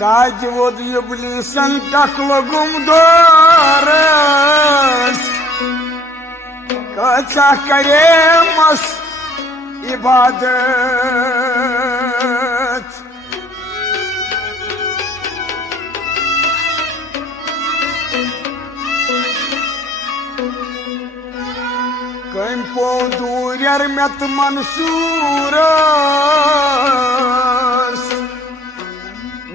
داد ود ابلیسن تکلگم دارس کچا کریمس عبادت کم پو دوریر مت منصورس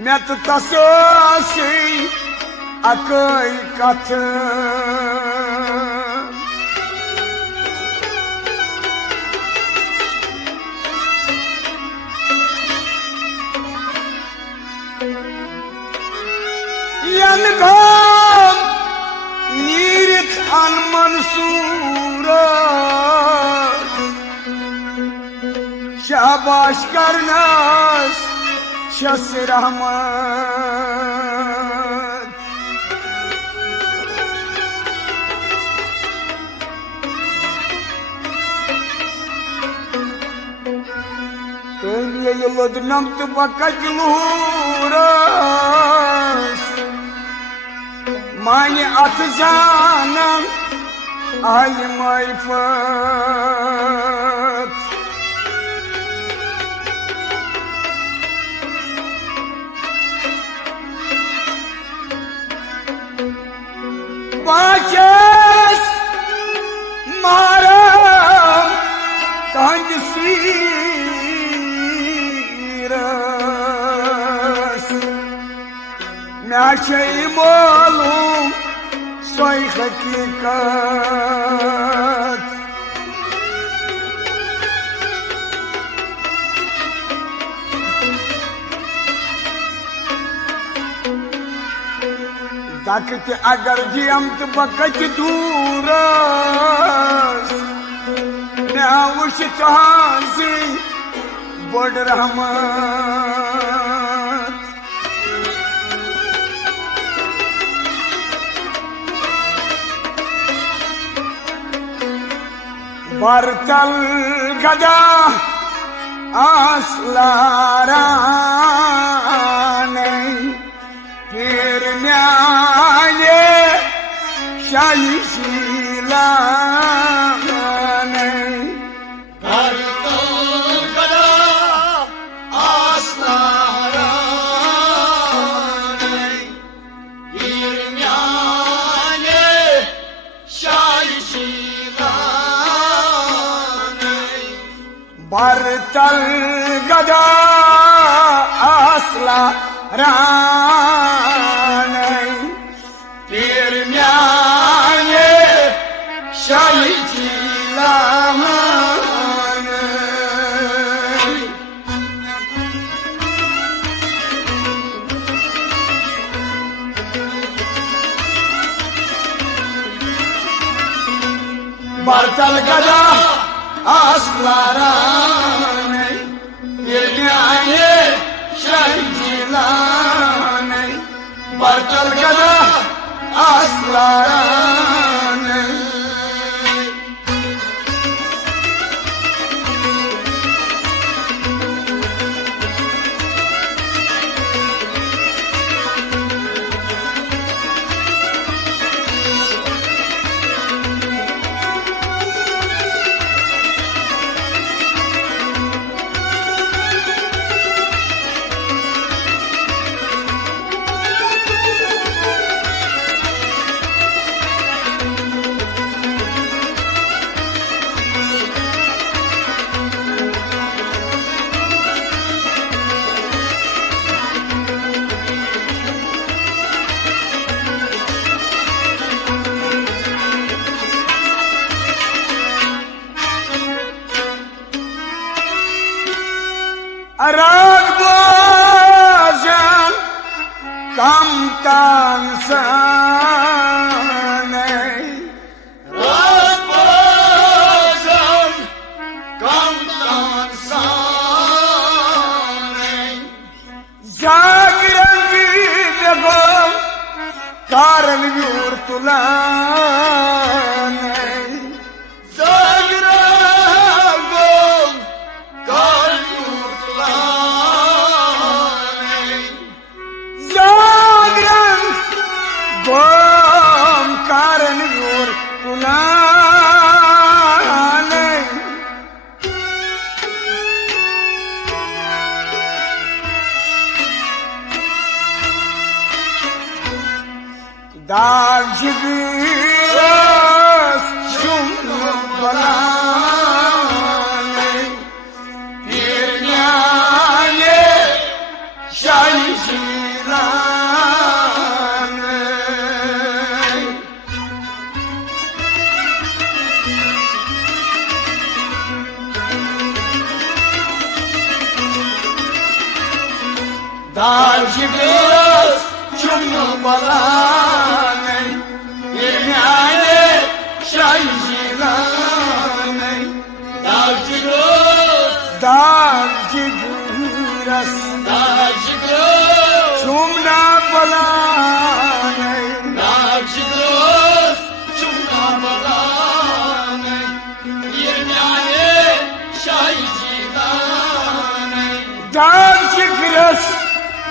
مت تساسی اکای کت ینگام نیرت ان منصورس شاباش کرناس شس رحمت تنیا یلد نمت بکجلورس مانی اتزانا اهل معرفت باچس مارا تنگ سیرس میشه معلوم سوی حقیقت دکت اگر جیم تو بکچ دورس ناوش تحاسی بڑ رحمت برتل گدا آسلارانی پیر میانی شایی شیلانی برتل گدا آسلارانی پیر میانی شایی برتل گدا اصلا رانی پیر میانی شایی جیلانی برتل گدا aslarani yelgani şahicilani bartal gada aslarani Arak bozan kamtan sanay Arak bozan kamtan sanay Zagiran gidegom karan yurtulanay Zagragom kar دار جبيرس شم بلاني يرنالي شاي جيلاني دار جبيرس شم بلاني يرنالي شاي جيلاني دار جگروس دار جبيرس دار جگروس شمنا بلاني دار جگروس چونا بلاني يرنالي شاي جيلاني دار جبيرس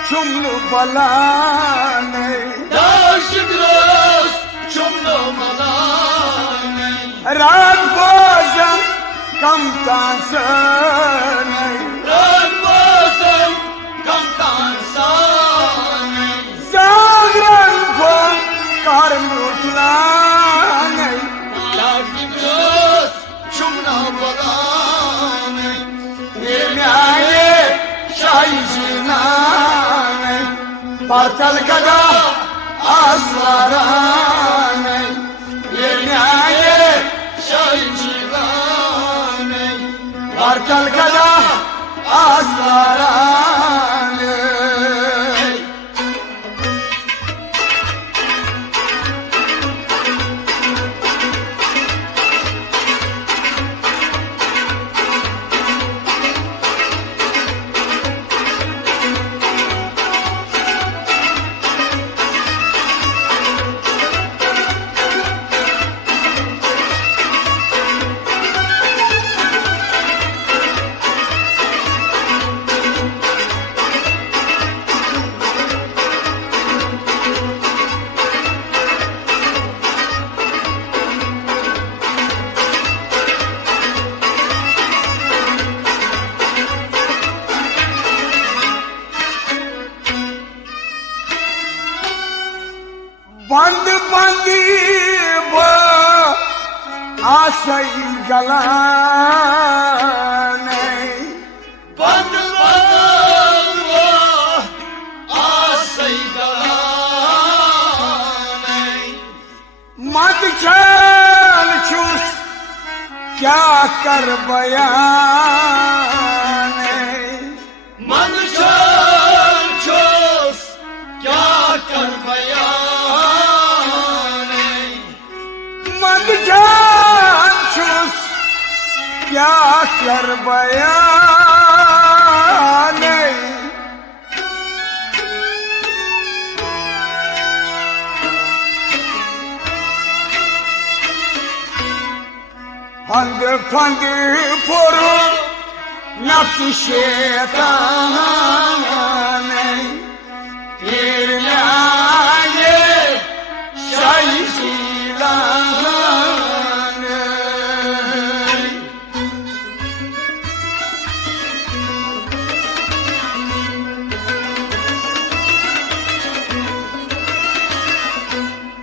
شمنا بلاني دار جگروس چونا بلاني رات بازم کم تانساني ران باسم کم تانساني زاغران کن کارموتلاني دار جگروس چونا بلاني يرنالي شاي جيلاني بارتل كدا أسراراني يرنالي شاي جيلاني بارتل كدا أسراراني बंद बंदी वो आशय गलाने بند بند و آسی گلانی मत चल चूस क्या कर बयाने من چل چوس کیا کر بیانی मत चल चूस क्या कर बयाने फंद फंद पुरु नफ्स शैतान ये शाही शीलान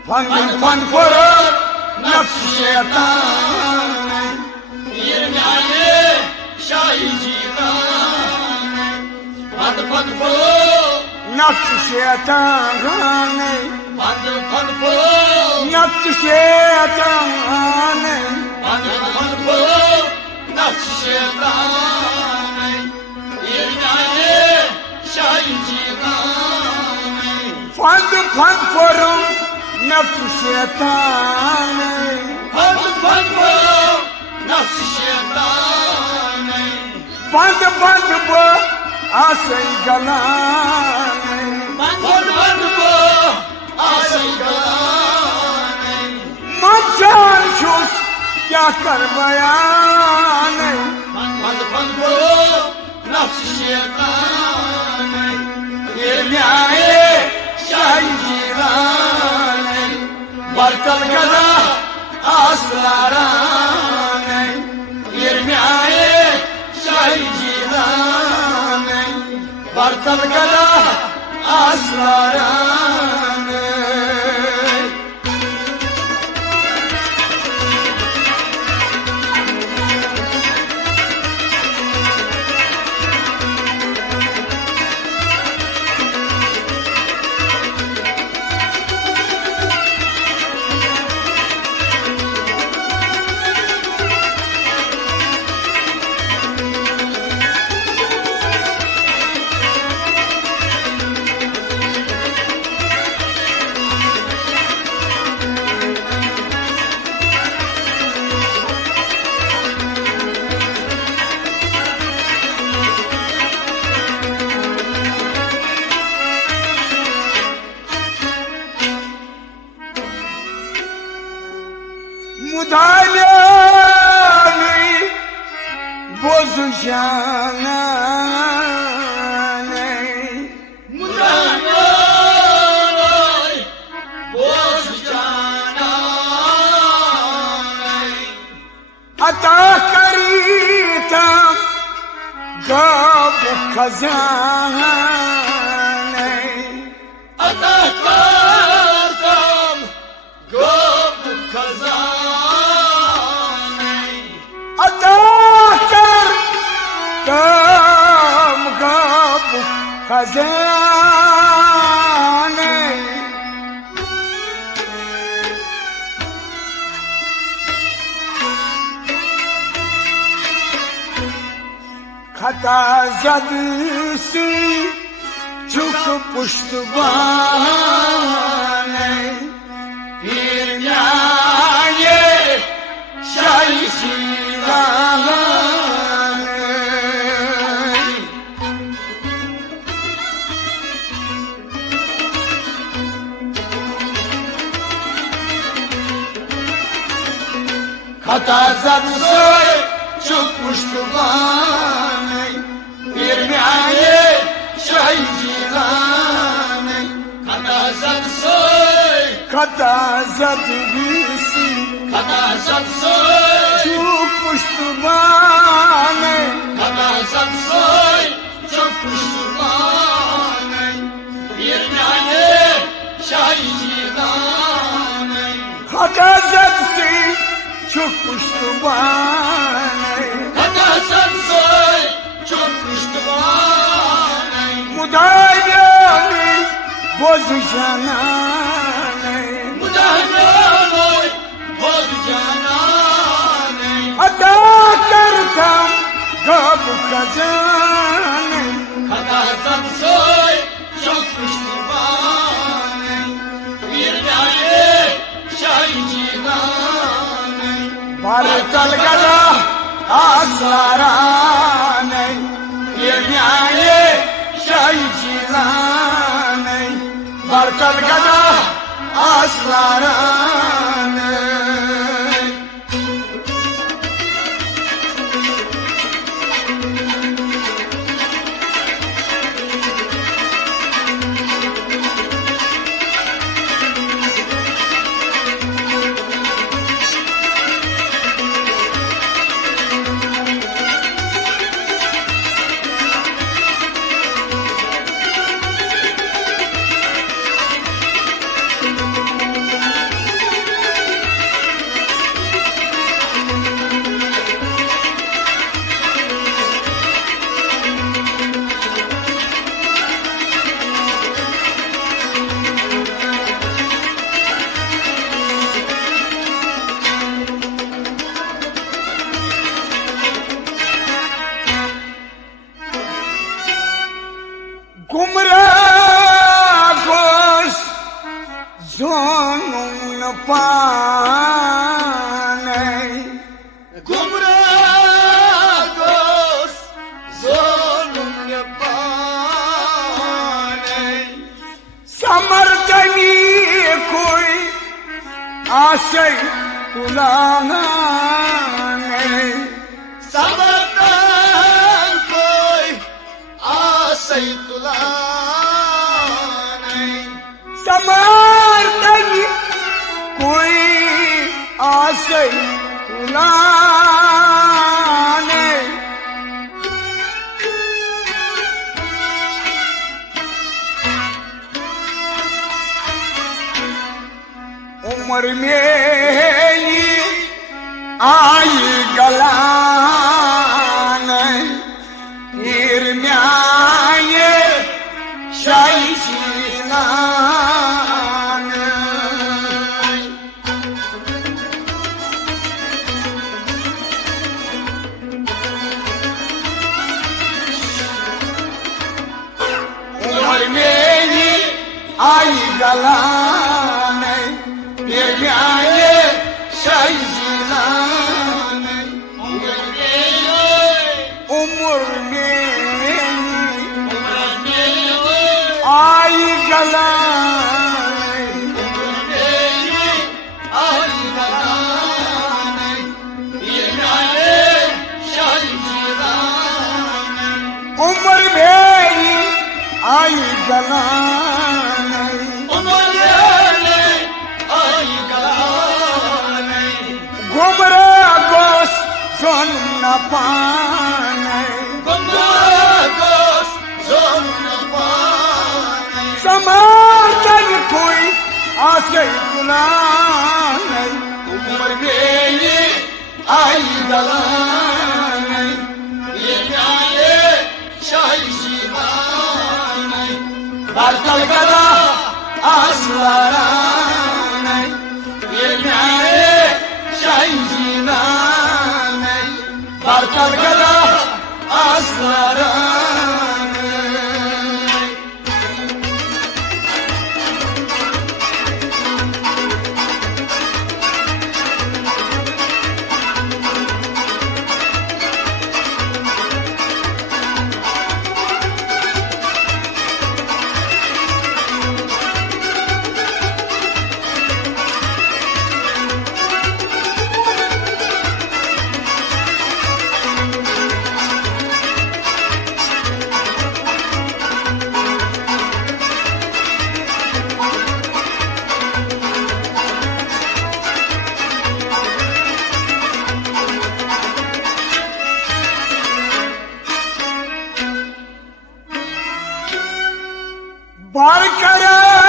फंद फंद पुरु नफ्स शैतान یرنالی شاهی جیلانی پد پد پلو نفس شیطان پد پد پلو نفس شیطان پد پد پلو نفس شیطانی یرنالی شاهی جیلانی فند فند فرو نفس شیطان پد پد پلو نفس شیطانی بند بند با آسی گلان پد پد پلو آسی گلانی من جان چوس کیا کر بیان پد پد پلو نفس شیطانی یرنالی شاهی جیلان برتل کدا اسراران یرنالی شاهی جیلان برتل کدا اسراران عطا کریتم گاب خزانه عطا کردم گاب خزانه عطا کردم گاب خزانه خطا زدسی چوک پشتبانه پیرنیای شایی شیرانه خطا زدسی چوک پشتبانه پیرنیای شایی شیرانه خطا زدسی خطا زدسی چوک پشتبانه خطا زدسی چوک پشتبانه پیرنیای شایی شیرانه خطا زدسی چوک پشتبانه خطا زدسی چوک پشتبانه مدایانی باز جانانه مدهنای باز جانانه عطا کردم گاب خزانه خطا زدسی چوک پشتبانه پیرنیای شایی شیرانه برتل گدا آسارانه پیرنیای شایی جیلانه برتل گدا آسارانه گمراهش زنون پانه گمراهش زنون پانه سمردنی کوئی آسے تلانه سمردن کوئی آسی تلانه سمردنی کوئی آسے تلانه عمر میری آئی گلانے پیر میاں شاہی شیلانے عمر میری آئی گلانے پیر میاں شاہی شیلانے عمر میری آئی گلانے عمر میری آئی گلانے گمراہ گوس پانه گمراهگوز زورنا پانه سماکن کوئی آسی کلانه عمر بینی آی گلانه یمیانه شاهی شیوانه برکل کدا aslarane yemiane şahincinane barkar kada aslarane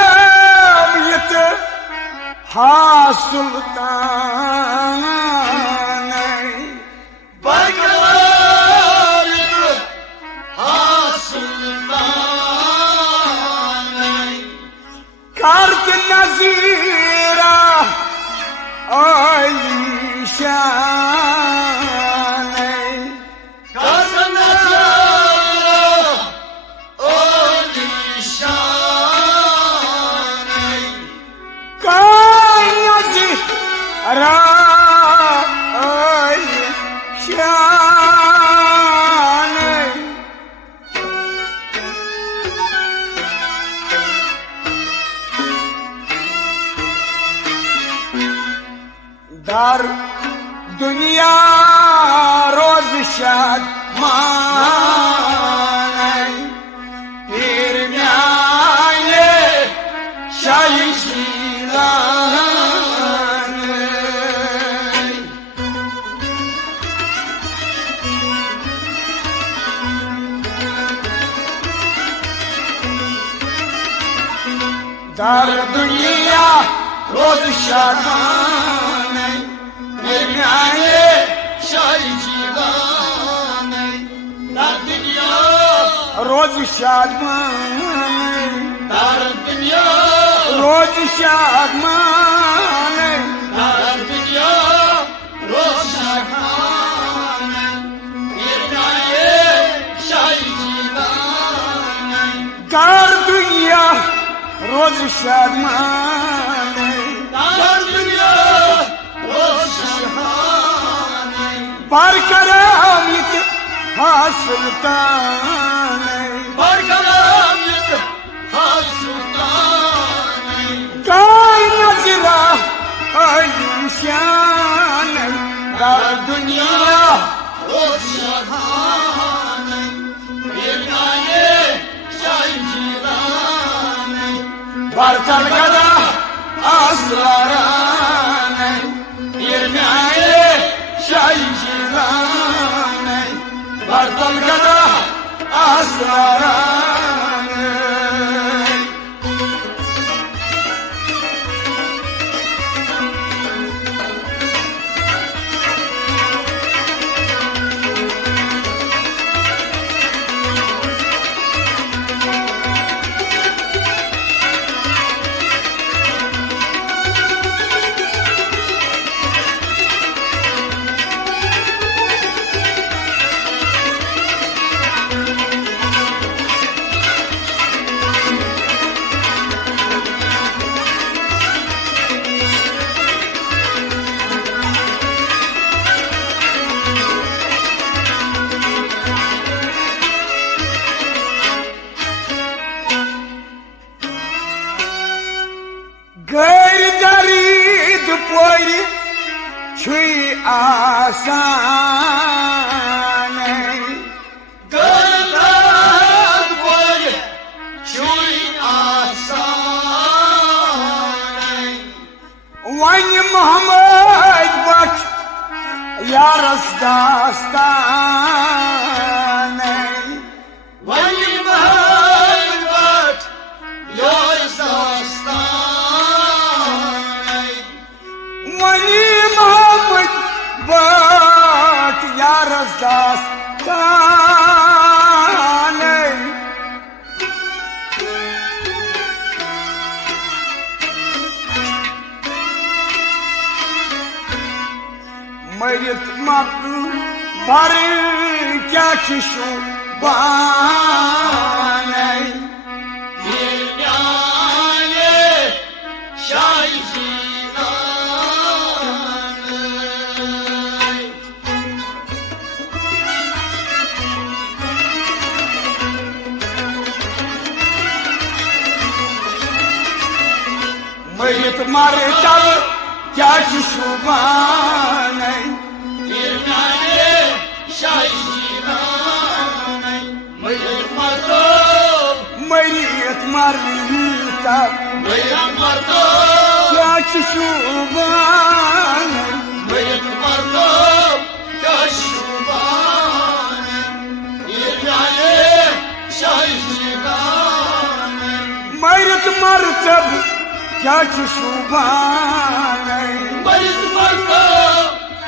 barkaramiyet ha sultane barkaramiyet ha sultane kart nazira ayşane kart nazira ra ayşane dar dünya roz şad mane bir nâye şahişilâne dar dünya roz şadmane yemiane şahincinane dar dünya roz şadmane dar dünya roz şadmane dar dünya roşakane yemiane şahincinane dar dünya roz şadmane dar dünya roşakane barkaramiyet ha sultane barkaramiyet ha sultane kay nazira ayşane dar dünya roşakane yemiane şahincinane barkar kada aslarane yemiane şahincinane barkar kada aslarane Çuy asane Gönlüm boyu çuy asane Vay Muhammed bak Yaras dastan مقبر کشو بانه bir nane şayzinanı Mayıt martav kşu bane bir nane şayzinanı mıyır martov Mayıt martav mıyır martov kşu bane mıyır martov kaşubanı bir nane şayzinanı Mayıt martav kşu bane mıyır martov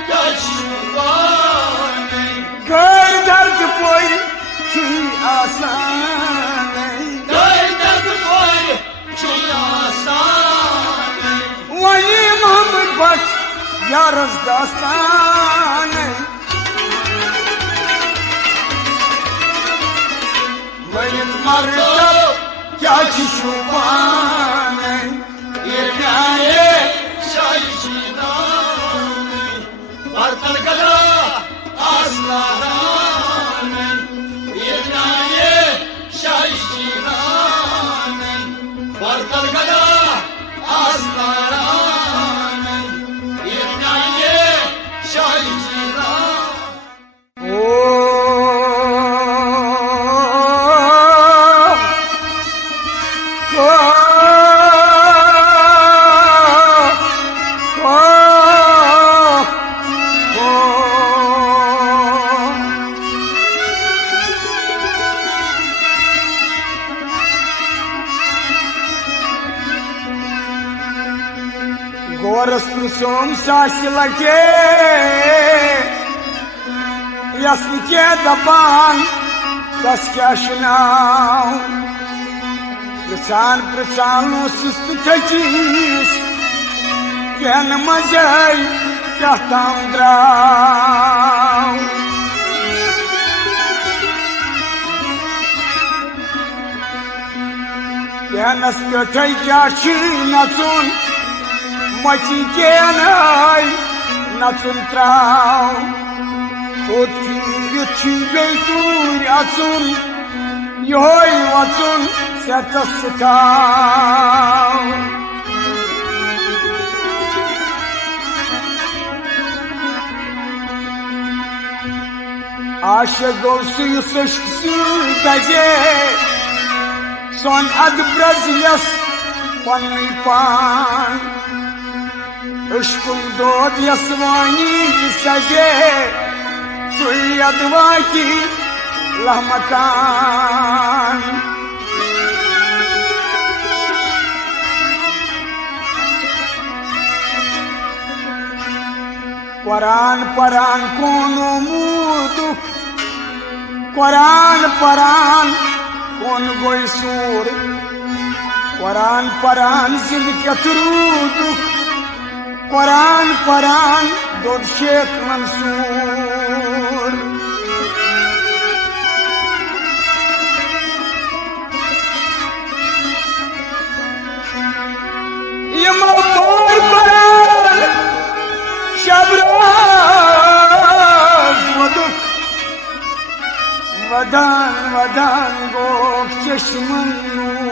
kaşubanı Kar dert boy ki asane Daydak koy çiyasanı Vali Muhammed bak yarız dastane Mayıt martav kşu bane İrgâye şayşidanı Vartal kada aslanı İrgâye şayşidanı Vartal kada aslanı İrgâye şayşidanı Goras prusom sasilake Yasnike daban tas kşnav Pritsan pritsan lusus tutakis Gen mazay kahtam drav Genas kötey kşinatun Maçı genay natun trav Otki yutki beytur atun Yoy vatun sertas sıkav Aşık olsu yusuşkusu gaze Son adı Brazilyas Panlı pan Ишкун дод я свони сазе Суя дваки лахмакан Quran paran konu muduk Quran paran kon goysur Quran paran zilkatruduk Quran Quran dod Sheikh Mansur Yamapur Quran Shabraz Waduk Vadan Vadan Gok Çeşmin Nur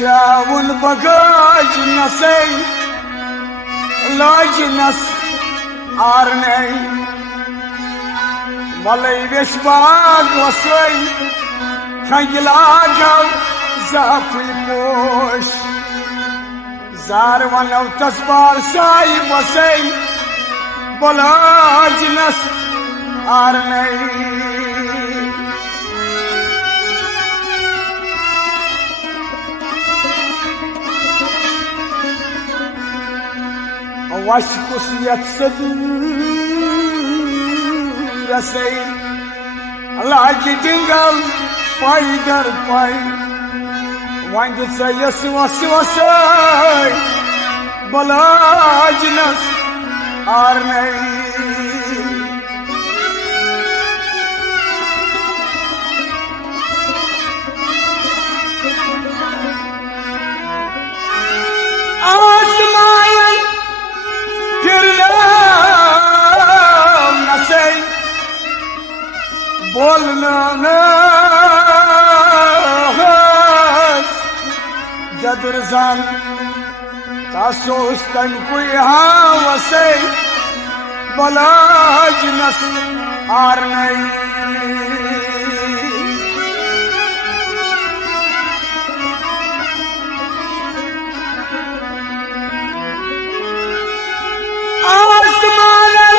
شاون بغاج نسي لاج نس آرني ملي بشباق وسوي خيلاقو زافي بوش زار ونو تسبار ساي وسي بلاج نس آرني واشكس يتصدر يا سيد الله جدنقل بايدر باي وعند سيس وسوسي بلا جنس آرني آسماين كرلام نسي بولنا نهز جدرزان تاسوس تنكوي هاوسي بلا جنس آرني آسمانا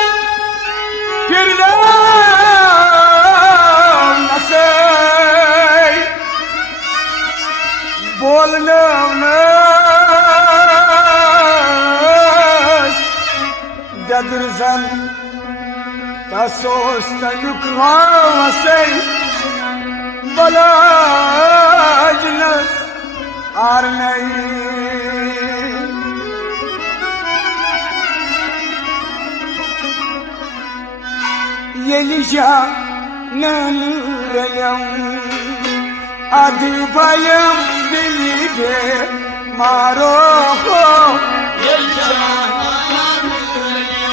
كرلام نسي بولنا ناس جدرزان تاسوس تنكوي هاوسي بلا جنس آرني يلجا ننريم أدفايم بليدي ماروخو يلجا ننريم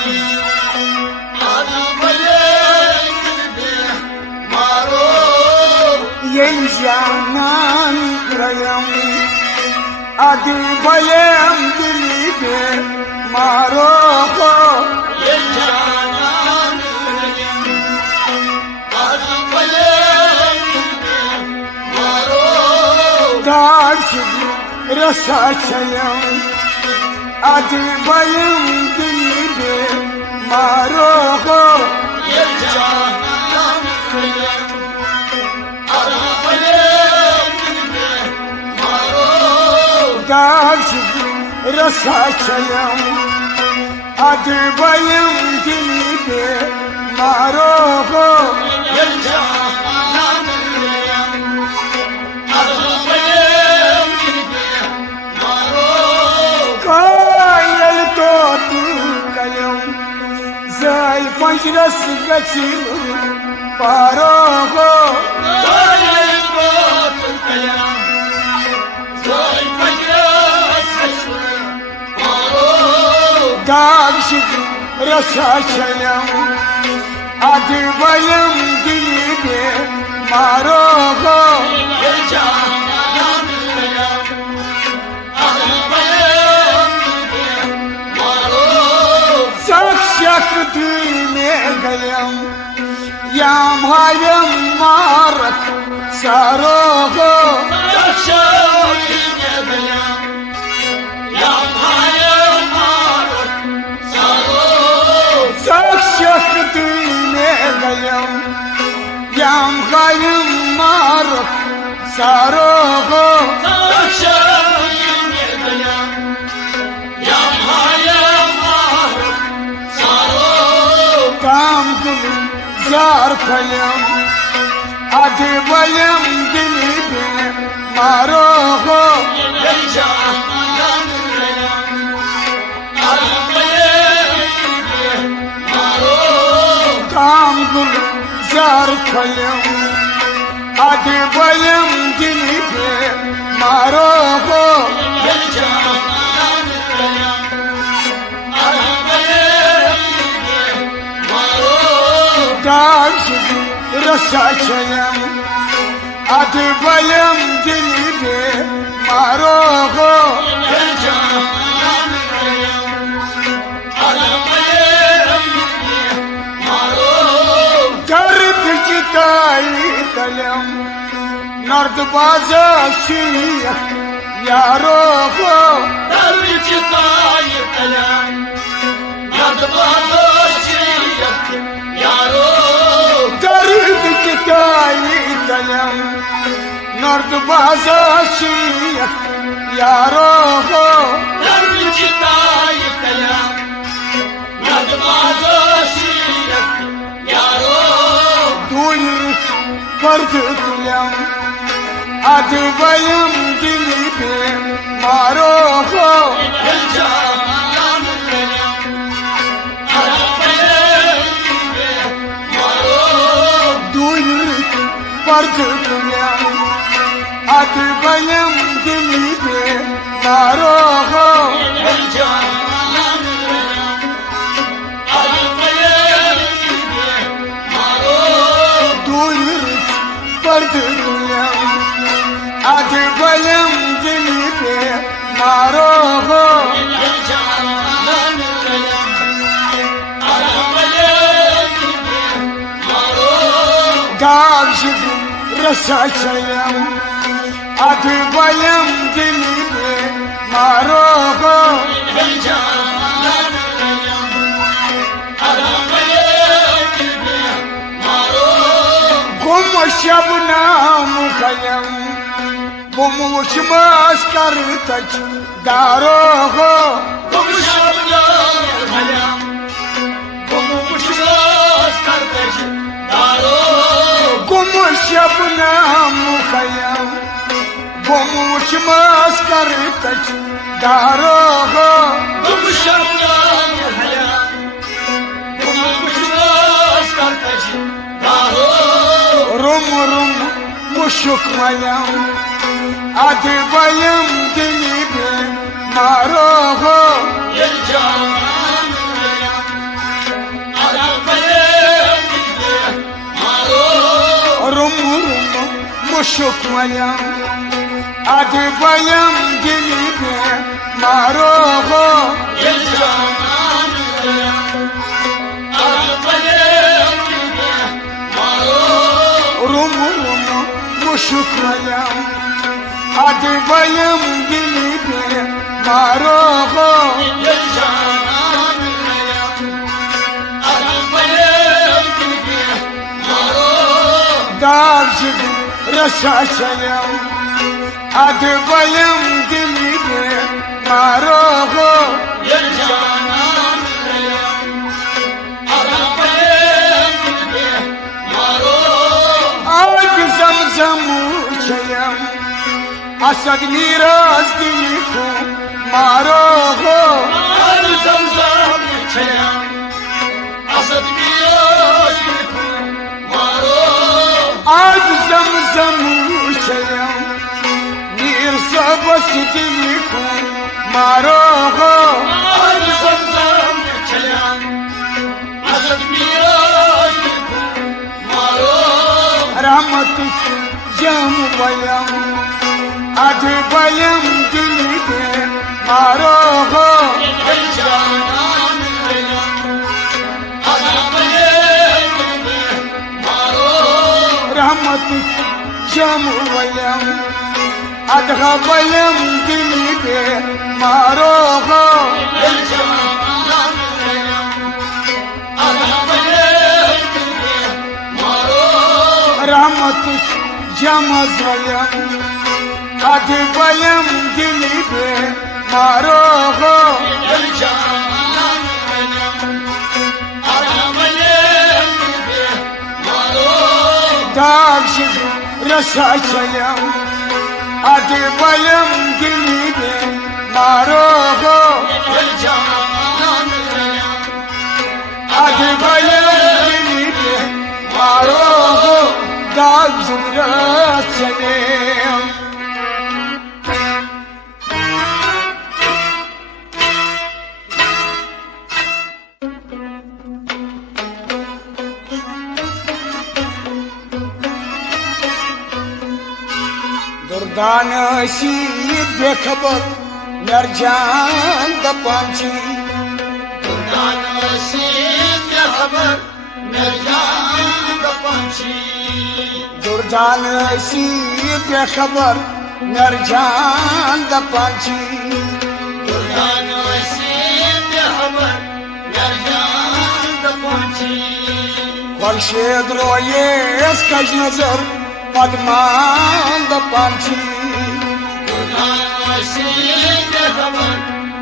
أدفايم بليدي ماروخو يلجا ننريم أدفايم بليدي ماروخو يلجا داشب رساكيم أدبايم دلبي ماروخو يرجع نامكيم أدبايم دلبي ماروخو داشب رساكيم أدبايم دلبي ماروخو يرجع زي فجر السكتي باروخو زي البوت الكلام زي فجر السكتي باروخو داشب رساكيم أدبايم دلبي ماروخو يرجع نامكيم أدبايم دلبي ماروخو سكشك ديمي قيم يا مهايم مارك ساروخو تشوقي قبلم يا مهايم مارك صاروخ سكشك ديمي قيم يا مهايم مارك ساروخو تشوقي قبلم يا مهايم مارك صاروخ كام دل زار كيم أدبايم دلبي ماروخو يرجع نامكيم أدبايم دلبي ماروخ كام دل زار كيم أدبايم دلبي ماروخو يرجع نامكيم أدبايم دلبي ماروخ داشب رساكيم أدبايم دلبي ماروخو يرجع نامكيم أدبايم دلبي ماروخ قرب جتاي تلم نرد بازا شيخ يا روخو درج طايب كلام نضبط شيك يا روح قرب جتاي تلم نرد بازا شيخ يا روخو درج طايب كلام نضبط شيك يا روح دول فرد تلم أدبايم دلی به مارو دویر پردکنیا ادی بایم دلی به مارو پردکنیا ادی بایم دلی به مارو دارجد رساچیم ادی بایم دلی به مارو گم شبنم خیم بموش مسکر تک دارو گم شبنم خیم بموش مسکر تک دارو گم شبنم خیم بموش مسکر تک دارو گم شبنم خیم بموش مسکر تک دارو روم مشک میم ادی بایم دلی به مارو روم مشک میم ادی بایم دلی به مارو شکریم ادی بایم دلی به مارو دارجد رساچیم ادی بایم دلی به مارو زمزمو چیم اسد میراز دلی کو مارو زمزم چیم اسد میراز دلی کو مارو زمزمو چیم میرزا بس دلی کو مارو زمزم چیم اسد میراز دلی کو مارو رحمت جام بایم ادی بایم دلی به مارو رحمت جام بایم ادها بایم دلی به مارو رحمت جام زایم ادی بایم دلی به مارو دارجد رساچیم ادی بایم دلی به مارو ادی بایم دلی به مارو دارجد رساچیم دردان سید بخبر مرجان دپانچی دردان سید بخبر مرجان دپانچی دردان سید بخبر مرجان دپانچی دردان سید بخبر مرجان دپانچی خورشید رویس کج نظر پدمان دپانچی دردان سید بخبر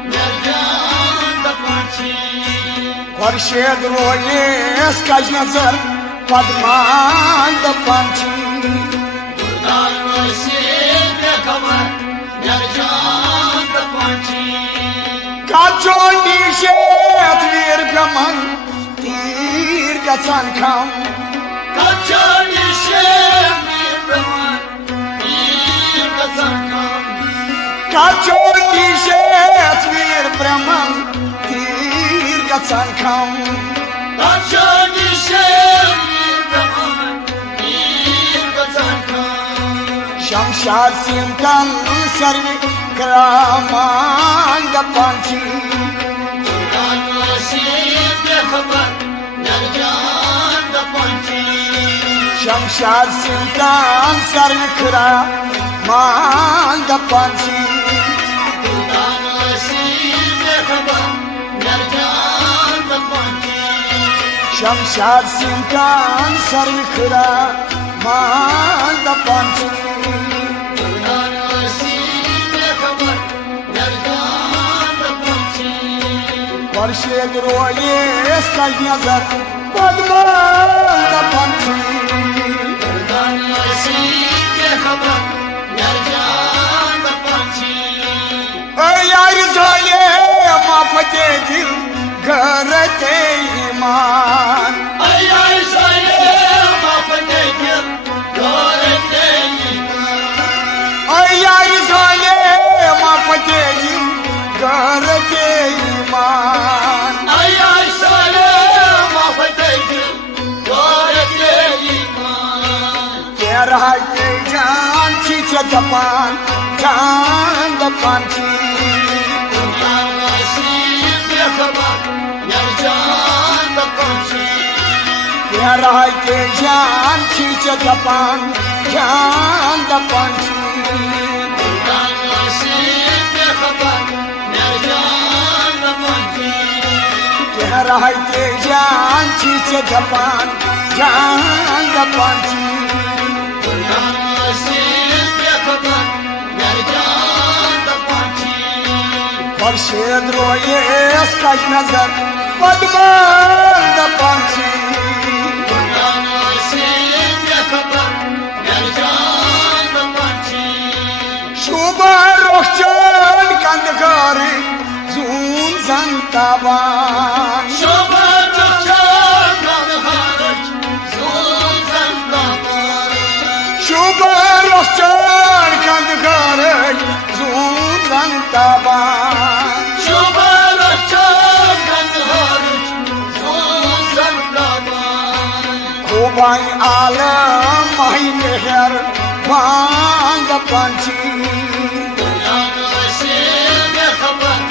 مرجان دپانچی خورشید رویس کج نظر پدمان دپانچی دردان سید بخبر شیت ویر بمن تیر گسان کم کچانی شمی برمان تیر گسان کم کچانی شیت ویر بمن تیر گسان کم کچانی شمی برمان تیر گسان کم شمشاد سیمتن سروی کرامان دپانچی دردان وسیع بخبر نرجان دپانچی شمشاد سیمتن سروی کرامان دپانچی دردان وسیع بخبر نرجان دپانچی شمشاد سیمتن سروی کرامان دپانچی دردان وسیع بخبر نرجان دپانچی خورشید رویش کج نظر بدمان دپانچی دردان وسیع بخبر نرجان دپانچی ای یار ظالم آفت دل غرت ایمان ای ای سایم آفت دل دارت ایمان ای یار ظالم آفت دل غرت ایمان ای ای سایم آفت دل دارت ایمان تیرا جان چیچ دپان جان دپانچی دردان وسیع بخبر نرجان دپانچی تیرا جان چیچ دپان جان دپانچی دردان وسیع بخبر نرجان دپانچی تیرا جان چیچ دپان جان دپانچی دردان وسیع بخبر نرجان دپانچی خورشید رویش کج نظر بدمان دپانچی دردان وسیع بخبر نرجان دپانچی شوبا روشن کندکاری زون زن تابان شما رخشان کندهارش زون زندگان شوبا روشن کندکاری زون زن تابان شما رخشان کندهارش زون زندگان خوبای عالم ماهی مهر بان دپانچی دردان وسیع بخبر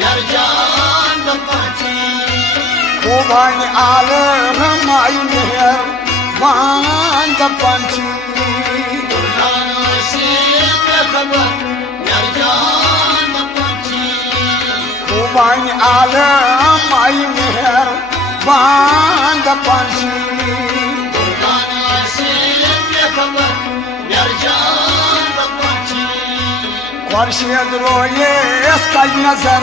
نرجان دپانچی خوبای عالم ماهی مهر بان دپانچی دردان وسیع بخبر نرجان دپانچی خوبای عالم ماهی مهر بان دپانچی دردان وسیع بخبر نرجان دپانچی خورشید رویش کج نظر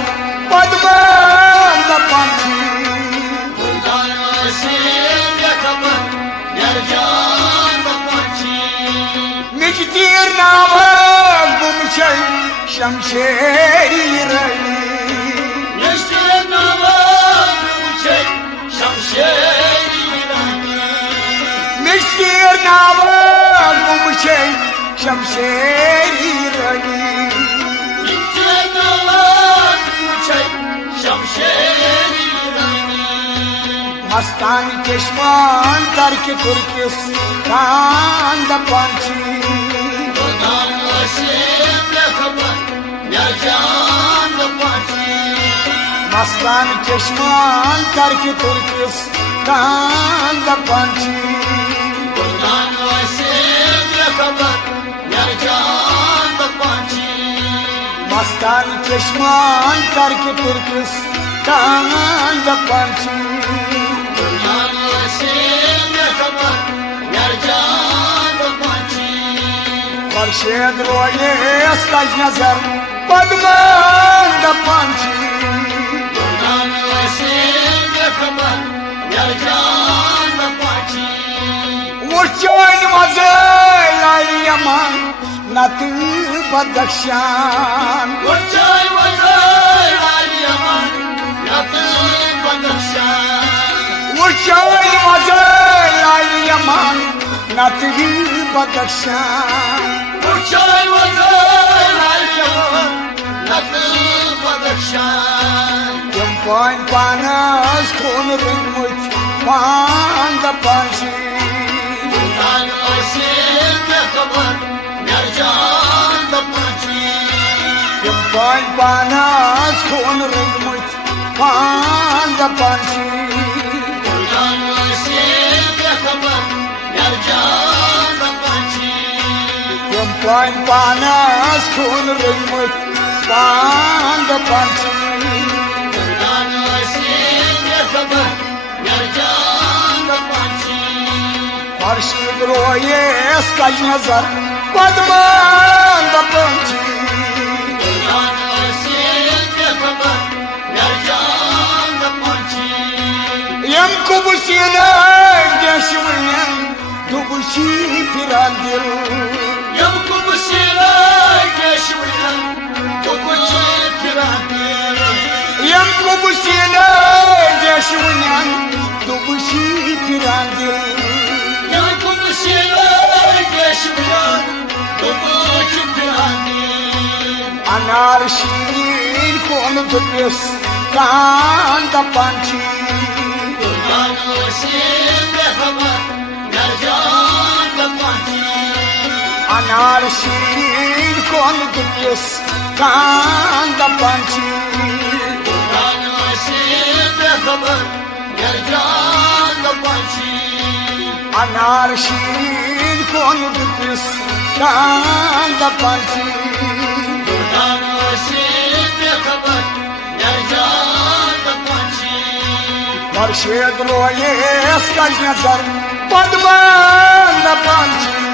بدمان دپانچی دردان وسیع بخبر نرجان دپانچی مجدیر نامه گمچه شمشیری رئی نشتر نوان بوچه شمشیری رنگی مجدیر نامه گمچه شمشیری رئی نشتر نوان بوچه شمشیری رنگی مستان چشمان ترک ترکستان دپانچی دردان وسیع بخبر نرجان دپانچی مستان چشمان ترک ترکستان دپانچی دردان وسیع بخبر نرجان دپانچی مستان چشمان ترک ترکستان دپانچی دردان وسیع بخبر نرجان دپانچی خورشید رویش کج نظر بدمان دپانچی دردان وسیع بخبر نرجان دپانچی وچان مزای یمان نتو بدخشان ورچای وزای آلیمان نطيب بدخشان وشاي وزاي يمان نطيب بدخشان وشاي وزاي اليمن نطيب بدخشان يم باين باناس كون رنمت بان دبانشي كان وسيم خبر نرجان دبانشي يم باين باناس كون رنمت بان دبانشي كان وسيم خبر نرجان دبانشي يم باين باناس كون رنمت بان دبانشي كان وسيم خبر نرجان دبانشي فرشيد رويس كاج نظر بدمان دبانشي كان وسيم خبر نرجان دبانشي يم كوبسينا جشوين دوبشي بيراندل يمكم السلاح كشويا تبجي كرامي يم كوبسينا جشوين دوبشي بيراندل يمكم السلاح كشويا تبجي كرامي انار شيرين كون دبس كان دبانشي كان وسيم خبر نرجان دبانشي انار شيرين كون دبس كان دبانشي كان وسيم خبر نرجان دبانشي انار شيرين كون دبس كان دبانشي كان وسيم خبر نرجان دبانشي مرشد رويس كاج نظر بدمان دبانشي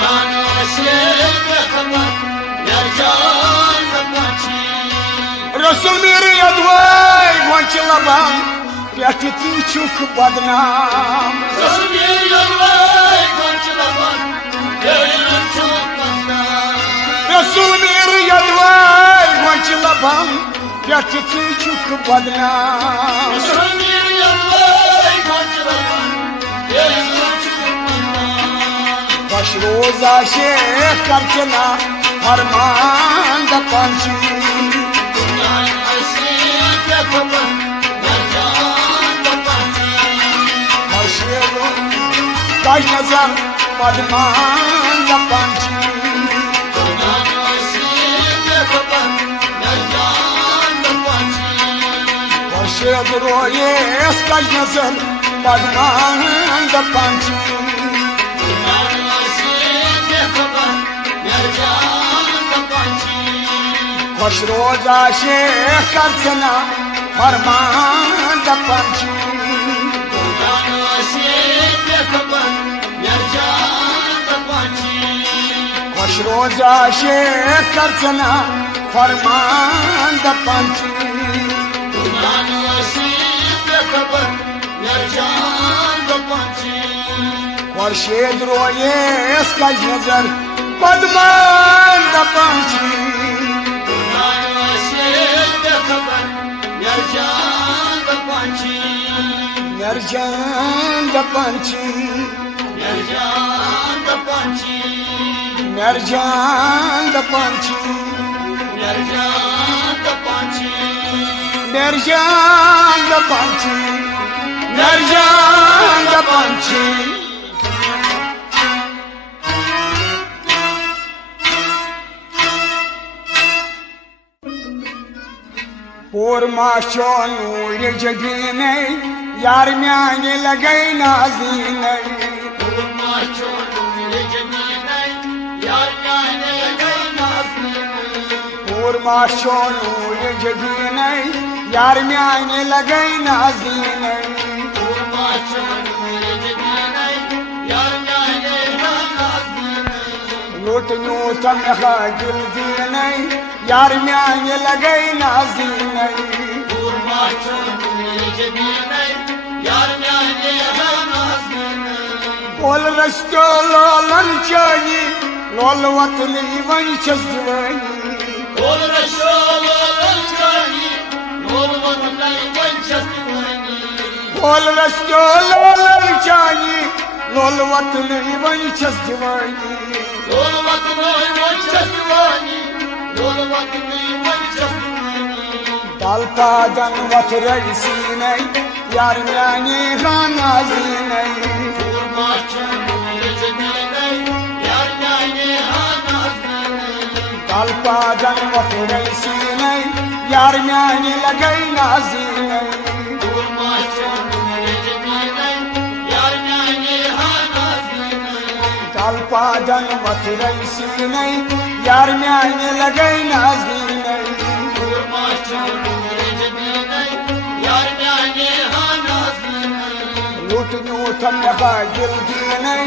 كان وسيم خبر نرجان دبانشي رسول ميري يدوي وانشي لبان ياتي تشوك بدنام رسمي الله كنت لبن يلن شوقنا رسول ميري يدوي وانشي لبان ياتي تشوك بدنام رسمي الله كنت لبن يلن شوقنا بشروزا شيخ كرتنا فرمان دبانشي كان وسيم خبر نرجان دبانشي مرشد كاج نظر بدمان دبانشي كان وسيم خبر نرجان دبانشي مرشد رويس كاج نظر بدمان دبانشي كان وسيم خبر نرجان دبانشي خوشروزا شیخ کرتنا فرمان دبانشی كان وسيم خبر نرجان دبانشي خوشروزا شیخ کرتنا فرمان دبانشی كان وسيم خبر نرجان دبانشي خورشید رویس کج نظر بدمان دبانشی كان وسيم خبر نرجان دبانشي مرجان دبانشی نرجان دبانشي مرجان دبانشی نرجان دبانشي مرجان دبانشی مرجان دبانشی پور ماشو نور جگینے یار میانے لگے نازینے ما شلون لجميني يا كان لقينا پور ماشو نور جگینے یار میانے لگے نازینے ما شلون لجميني يا كان لقينا لوٹ نوٹ میں خاجل دینے یار میانے لگے نازینے ما شلون لجميني يا كان لقينا قول رشتو لولن چاہی لول وطنی ون چزوانی قول رسول الله الكريم نور Ol rastyo lolan chani, lol vatni vanchas divani. Dalpadan vatray sinay, yar myani hanazinay. Dalpadan vatray sinay, yar myani lagay nazinay. Dalpadan vatray sinay, yar myani lagay nazinay. Lutnu tamha gildinay,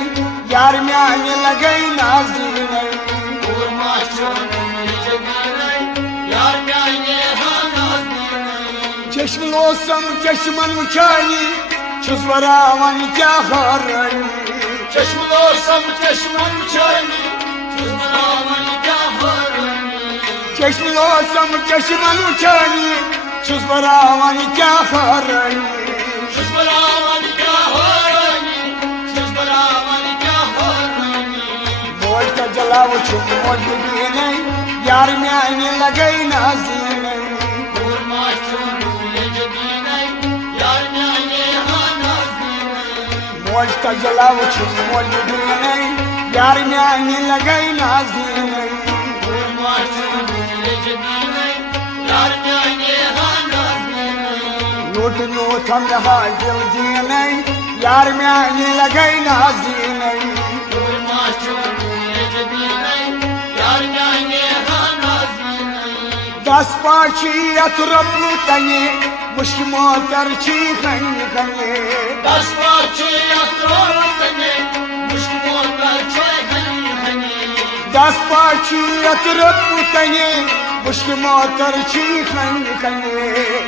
yar myani lagay nazinay. Çeşmil olsam çeşman uçani, çözvaravan kya haray. Çeşmil olsam çeşman uçani, çözvaravan kya haray. Çeşmil olsam çeşman uçani, çözvaravan kya haray. Çözvaravan kya haray, çözvaravan kya haray. Molta jalav chum moldinay, yar myani lagay nazinay. Molta jalav chum moldinay, yar myani lagay nazinay. Lutnu tamha gildinay, yar myani lagay nazinay. Das pachi atraplu tani, mushmotar chi khani khani. Das parçı yatroltani, muşmotar çay hani hani. Das pachi atraplu tani, mushmotar chi khani khani.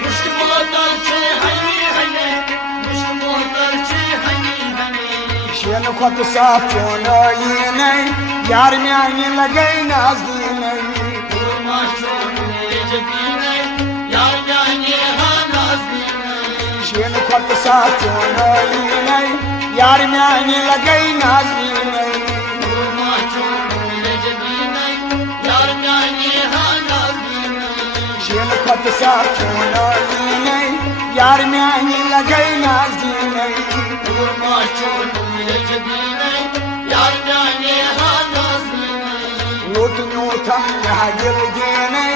Muşmotar çay hani hani, muşmotar çay hani hani. Shen khat saafona yinay, yar myani lagay nazinay. Shen khat saafona yinay, yar myani lagay nazinay. Shen khat saafona yinay, yar myani lagay nazinay. Lutnu tamha gildinay,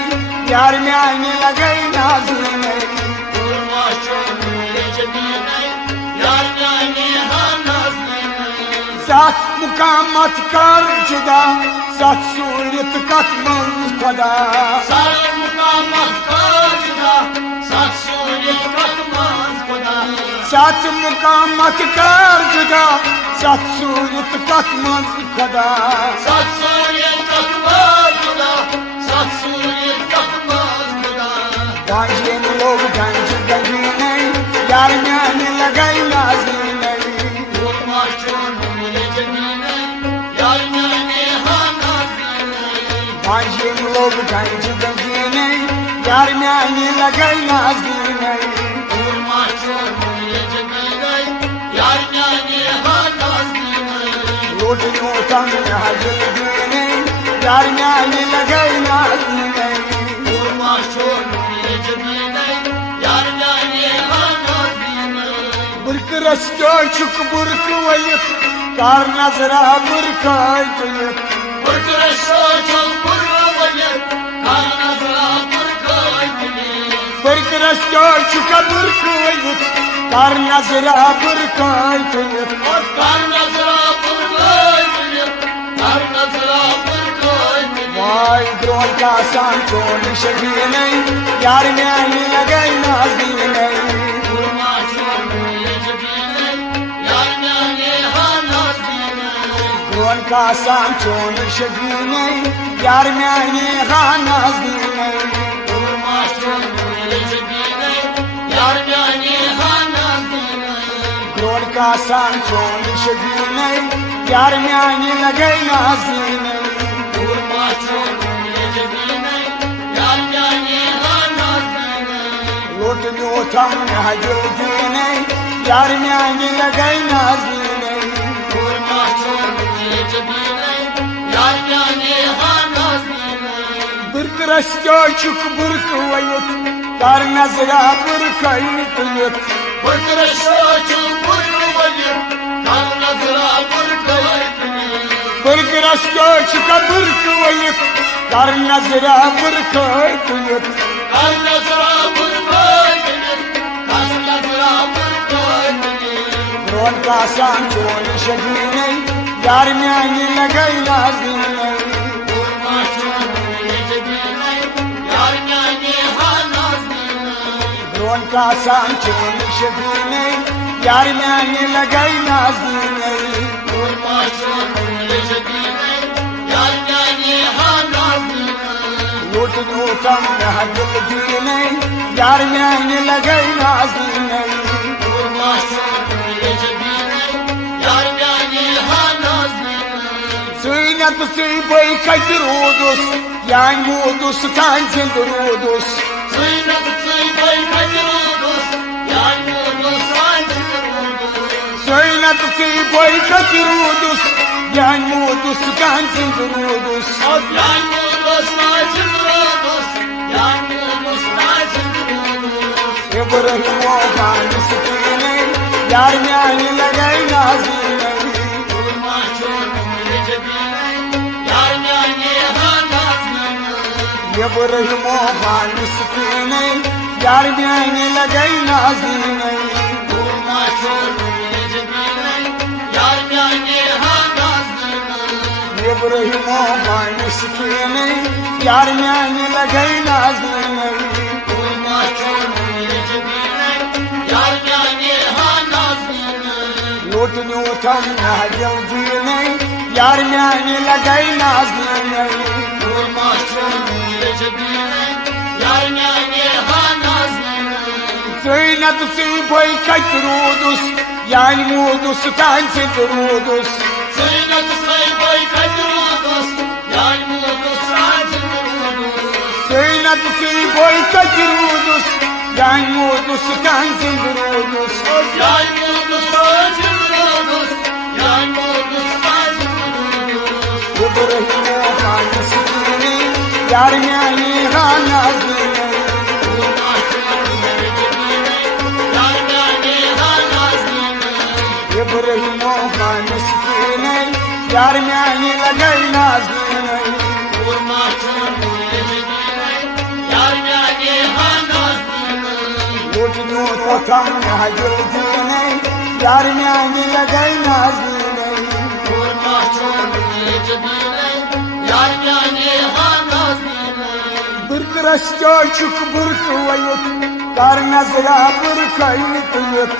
yar myani lagay nazinay. Sat mukamat kar juda, sat sulit katman khoda. Sat mukamat kar juda, sat sulit katman khoda. Sat mukamat kar juda, sat sulit katman khoda. Sat sulit katman khoda, sat sulit katman khoda. Ganjen log ganj ganjinay, yar myani lagay nazinay. Ganjen log ganj ganjinay, yar myani lagay nazinay. Lutnu tamha gildinay, yar myani lagay nazinay. Burk rasto chuk burk vayit, kar nazra burkay tuyit. Burk rasto chuk burk vayit, kar nazra burkay tuyit. Vay gron ka san chon shaginay, yar myani lagay nazinay. Gron ka san chon shaginay, yar myani nazinay. Gron ka san chon shaginay, yar myani lagay nazinay. लुटनो थम हजल दीने यार म्यानी लगाई नाज़ीने गुरमा छोड़ जबीने यार म्यानी हाँ नाज़ीने बुर्क रस्तो चुक बुर्क वयुत कर नजरा बुर्कई तुयुत बुर्क रस्तो चुक बुर्क वयुत कर नजरा बुर्कई तुयुत बुर्क रस्तो चुक बुर्क वयुत कर नजरा बुर्कई तुयुत कर नजरा बुर्कई तुयुत कर नजरा बुर्कई तुयुत रोन का सांचोन शगीने यार म्यानी लगाई नाज़ीने गुरमा छोड़ जबीने यार म्यानी हाँ नाज़ीने रोन का सांचोन शगीने यार म्यानी लगाई नाज़ीने गुरमा छोड़ जबीने यार म्यानी हाँ नाज़ीने लुटनो थम हजल दीने यार म्यानी लगाई नाज़ीने गुरमा छोड़ जबीने यार म्यानी हाँ नाज़ीने Zıynat sıybay kaçırudus yan mudus kancın durudus Zıynat sıybay kaçırudus yan mudus kancın durudus Zıynat sıybay kaçırudus yan mudus kancın durudus yan mudus kancın durudus yan mudus kancın durudus İbrahim oğlan sıkine yar myani lagay nazine Kurma çoğun cebine yar myani हाँ नाज़ीने İbrahim oğlan sıkine yar myani lagay nazine Gurma छोड़ जबीने यार म्यानी हाँ नाज़ीने İbrahim oğlan sıkine yar myani lagay nazine Gurma छोड़ जबीने यार म्यानी हाँ नाज़ीने लुटनो थम हजल दीने यार म्यानी लगाई नाज़ीने गुरमा छोड़ जबीने यार म्यानी हाँ नाज़ीने Zıynat sıybay kaçırudus yan mudus kancın durudus Zıynat sıybay kaçırudus yan mudus kancın durudus Zıynat sıybay kaçırudus yan mudus kancın durudus yan mudus kancın durudus yan mudus kancın durudus İbrahim oğlan sıkine yar myani हाँ नाज़ीने गुरमा छोड़ जबीने यार म्यानी हाँ नाज़ीने İbrahim oğlan sıkine yar myani lagay nazine Gurma छोड़ जबीने यार म्यानी हाँ नाज़ीने लुटनो थम हजल दीने यार म्यानी लगाई नाज़ीने गुरमा छोड़ जबीने यार म्यानी हाँ नाज़ीने बुर्क रस्तो चुक बुर्क वयुत कर नजरा बुर्कई तुयुत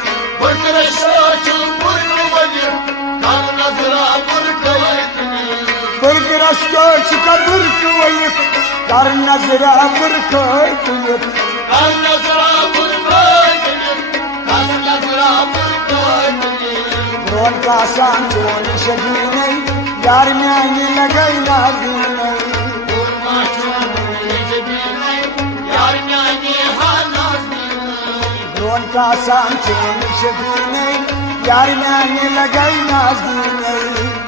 बुर्क रस्तो चुक बुर्क वयुत कर नजरा बुर्कई तुयुत बुर्क रस्तो चुक बुर्क वयुत कर नजरा बुर्कई तुयुत कर नजरा बुर्कई तुयुत कर नजरा बुर्कई तुयुत रोन का सांचोन शगीने यार म्यानी लगाई नाज़ीने गुरमा छोड़ जबीने यार म्यानी हाँ नाज़ीने रोन का सांचोन शगीने यार म्यानी लगाई नाज़ीने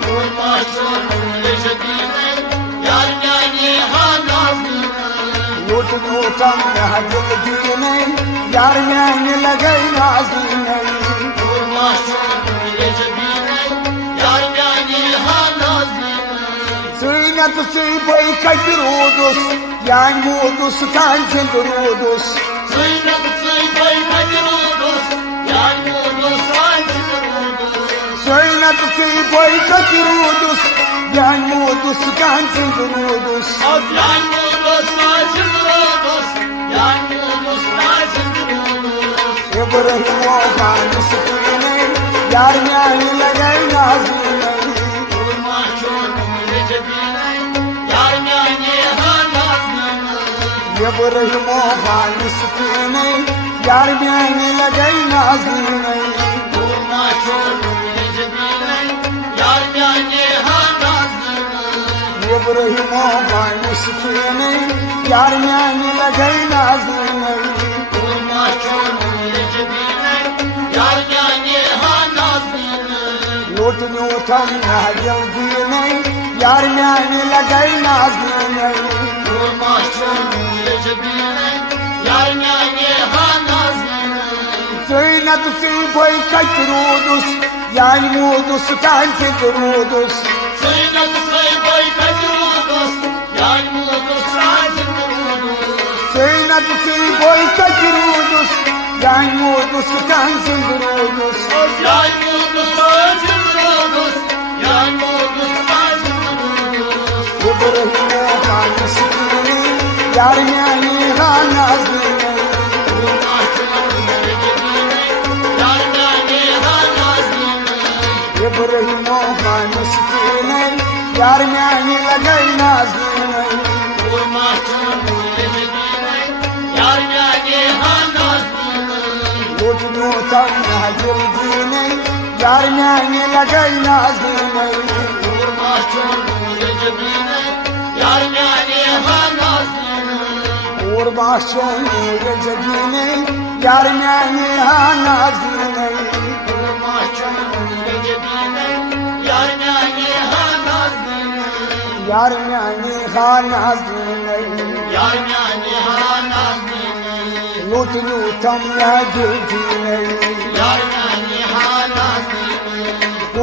गुरमा छोड़ जबीने यार म्यानी हाँ नाज़ीने लुटनो थम हजल दीने यार म्यानी लगाई नाज़ीने गुरमा छोड़ जबीने यार म्यानी हाँ नाज़ीने Zıynat sıybay kaçırudus yan mudus kancın durudus Zıynat sıybay kaçırudus yan mudus kancın durudus Zıynat sıybay kaçırudus yan mudus kancın durudus yan mudus kancın durudus yan mudus kancın durudus İbrahim oğlan sıkine yar myani lagay nazine Gurma छोड़ जबीने यार म्यानी हाँ नाज़ीने İbrahim oğlan sıkine yar myani lagay nazine Gurma छोड़ जबीने यार म्यानी हाँ नाज़ीने İbrahim oğlan sıkine yar myani lagay nazine Gurma लुटनू थम दिल दीने यार म्यानी लगई नाज़ीने Söyle tusi boy kaçırudus Yani mudus tansi durudus Söyle tusi boy kaçırudus Yani mudus tansi durudus Söyle tusi boy kaçırudus Yani mudus tansi durudus Yani mudus tansi durudus Yani mudus tansi durudus İbrahim'e hanısını Yar yani hanazını İbrahim Oğlan Müslümanı Yar mani लगई नाज़ीने Yar mani naज़ीने लुटनू थम दिल दीने यार म्यानी लगई नाज़ीने Yar mani naज़ीने Urbaşon gecegine yar mani naज़ीने यार म्यानी नाज़ीने लुटनू थम दिल दीने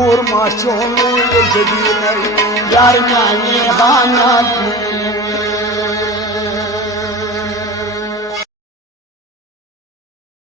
Urbaşon gecegine yar mani naज़ीने